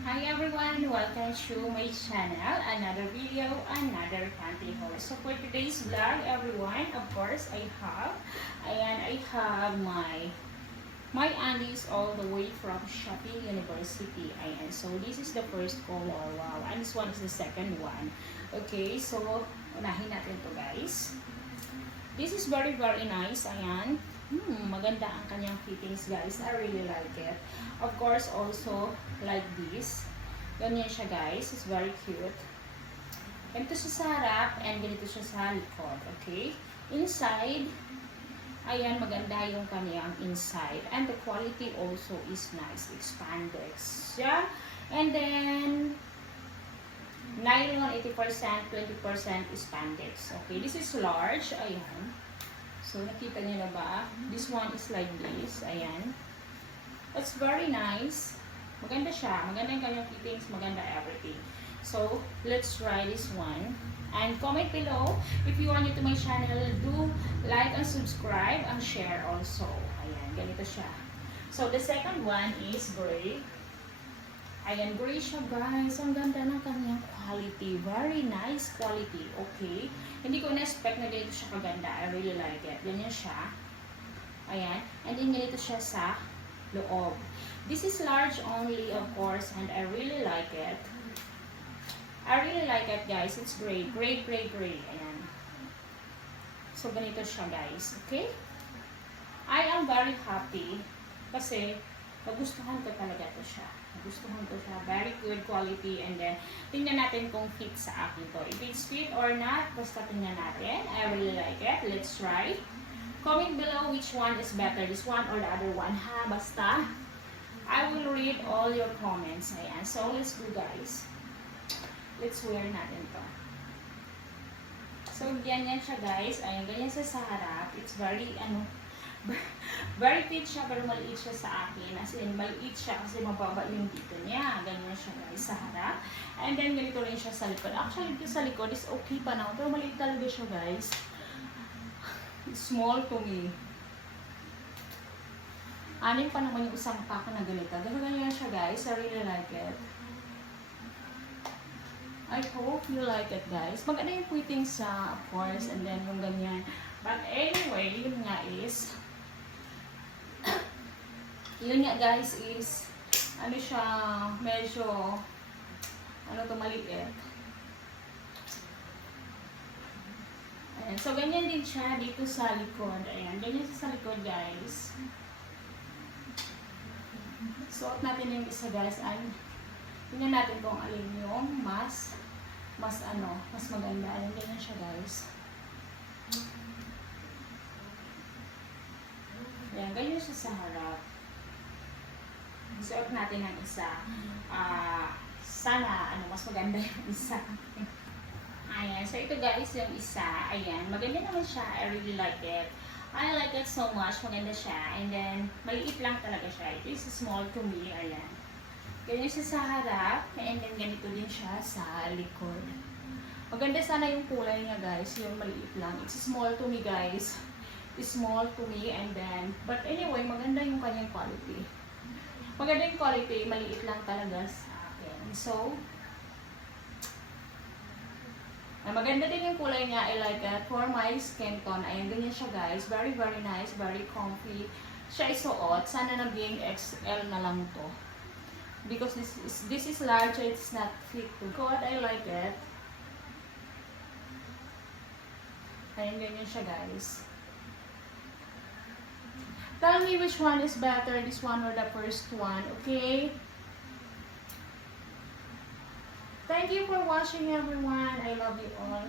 Hi everyone, welcome to my channel. Another video, another country haul. So for today's vlog, everyone, of course, I have my undies all the way from Shopping University. Ayan. So this is the first color. Wow. And this one is the second one. Okay, so unahin natin to guys. This is very nice. Ayan. Maganda ang kanyang fittings guys. I really like it. Of course, also like this. Ganyan siya guys. It's very cute. Ganito siya sa harap and ganito siya sa likod. Okay? Inside, ayan, maganda yung kanyang inside. And the quality also is nice. It's spandex. Yeah? And then, nylon 80%, 20% is spandex. Okay? This is large. Ayan. So, nakita niyo na ba? This one is like this. Ayan. It's very nice. Maganda siya. Maganda yung kanyang fittings. Maganda everything. So, let's try this one. And comment below if you are new to my channel. Do like and subscribe and share also. Ayan. Ganito siya. So, the second one is gray. Ayan. Gray siya guys. Ang ganda ng kanyang quality. Very nice quality. Okay. Hindi ko na-expect na ganito siya kaganda. I really like it. Ganyan siya. Ayan. And then ganito siya sa loob. This is large only, of course, and I really like it. I really like it, guys. It's great. Great. Ayan. So, ganito siya, guys. Okay? I am very happy kasi nagustuhan ko talaga ito siya. Nagustuhan ko siya. Very good quality. And then, tingnan natin kung fit sa akin to. If it's fit or not, basta tingnan natin. I really like it. Let's try. Comment below which one is better. This one or the other one. Ha? Basta. I will read all your comments. Ayan. So, let's go guys. Let's wear natin to. So, ganyan siya guys. Ayan. Ganyan siya sa harap. It's very, very fit siya pero maliit siya sa akin. As in, maliit siya kasi mababa yung dito niya. Ganyan siya guys sa harap. And then, ganito rin siya sa likod. Actually, dito sa likod is okay pa na. Pero maliit talaga siya guys. It's small to me. Anim pa naman yung isang pack na ganito. Ganyan siya guys. I really like it. I hope you like it guys. Maganda yung fitting sa, of course. And then yung ganyan. But anyway, yun nga is yun nga guys is ano siya, medyo maliit. Ayan. So ganyan din siya dito sa likod. Ayan, ganyan siya sa likod guys. Suot natin yung isa guys. Tingnan natin kung alin yung mas maganda. Ayan, ganyan siya guys. Ayan, ganyan siya sa harap. Suot natin ang isa. Sana, mas maganda yung isa. Ayan. So, ito guys, yung isa. Ayan. Maganda naman siya. I really like it. I like it so much. Maganda siya. And then, maliit lang talaga siya. It is small to me. Ayan. Ganyan siya sa harap. And then, ganito din siya sa likod. Maganda sana yung kulay niya guys. Yung maliit lang. It's small to me guys. Small to me and then but anyway maganda yung kanyang quality, maliit lang talaga sa akin. So maganda din yung kulay niya. I like it for my skin tone. Ayan, ganyan siya guys. Very nice, very comfy siya isuot. Sana naging XL na lang to because this is large. It's not fit to God. I like it. Ayan, ganyan siya guys. Tell me which one is better, this one or the first one, okay? Thank you for watching everyone. I love you all.